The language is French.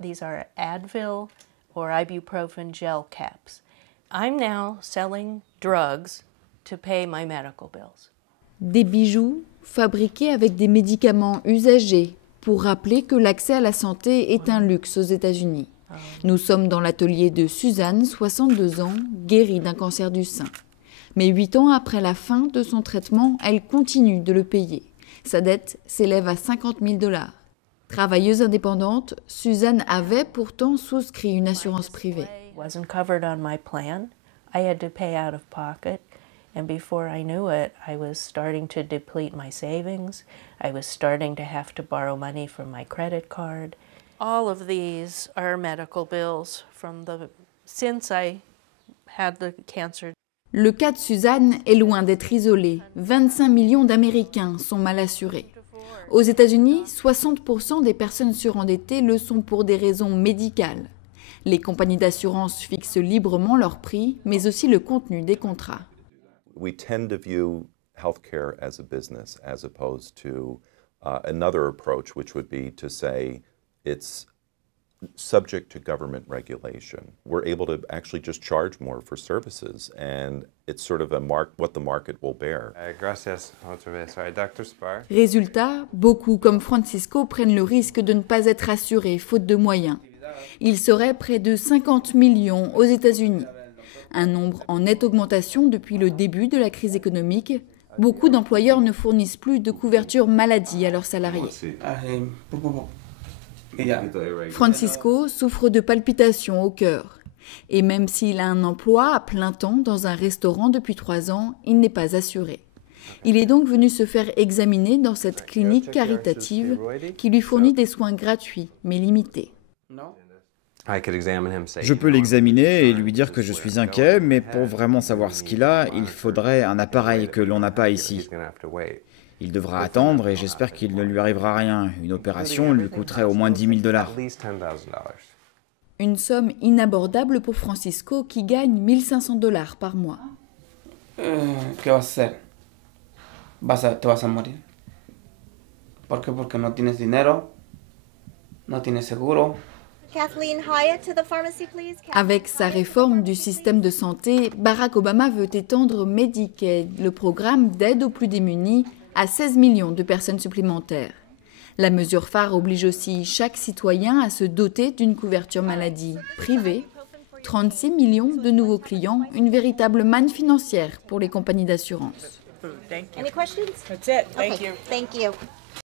These are Advil or ibuprofen gel caps. I'm now selling drugs to pay my medical bills. Des bijoux fabriqués avec des médicaments usagés pour rappeler que l'accès à la santé est un luxe aux États-Unis. Nous sommes dans l'atelier de Suzanne, 62 ans, guérie d'un cancer du sein. Mais 8 ans après la fin de son traitement, elle continue de le payer. Sa dette s'élève à 50 000 $. Travailleuse indépendante, Suzanne avait pourtant souscrit une assurance privée. Wasn't covered on my plan. I had to pay out of pocket, and before I knew it, I was starting to deplete my savings. I was starting to have to borrow money from my credit card. All of these are medical bills since I had the cancer. Le cas de Suzanne est loin d'être isolé. 25 millions d'Américains sont mal assurés. Aux États-Unis, 60% des personnes surendettées le sont pour des raisons médicales. Les compagnies d'assurance fixent librement leur prix, mais aussi le contenu des contrats. We tend to view healthcare as a business as opposed to another approach, which would be to say it's subject to government regulation. We're able to actually just charge more for services, and it's sort of what the market will bear. Gracias. Dr. Spar. Résultat, beaucoup comme Francisco prennent le risque de ne pas être assurés faute de moyens. Il serait près de 50 millions aux États-Unis. Un nombre en nette augmentation depuis le début de la crise économique. Beaucoup d'employeurs ne fournissent plus de couverture maladie à leurs salariés. Francisco souffre de palpitations au cœur. Et même s'il a un emploi à plein temps dans un restaurant depuis 3 ans, il n'est pas assuré. Il est donc venu se faire examiner dans cette clinique caritative qui lui fournit des soins gratuits, mais limités. Je peux l'examiner et lui dire que je suis inquiet, mais pour vraiment savoir ce qu'il a, il faudrait un appareil que l'on n'a pas ici. Il devra attendre et j'espère qu'il ne lui arrivera rien. Une opération lui coûterait au moins 10 000 $. Une somme inabordable pour Francisco qui gagne 1 500 $ par mois. ¿Qué vas a hacer? Te vas a morir. ¿Por qué? Porque no tienes dinero, no tienes seguro. Kathleen Hyatt to the pharmacy, please. Avec sa réforme du système de santé, Barack Obama veut étendre Medicaid, le programme d'aide aux plus démunis, à 16 millions de personnes supplémentaires. La mesure phare oblige aussi chaque citoyen à se doter d'une couverture maladie privée. 36 millions de nouveaux clients, une véritable manne financière pour les compagnies d'assurance. Any questions? That's it. Okay, thank you.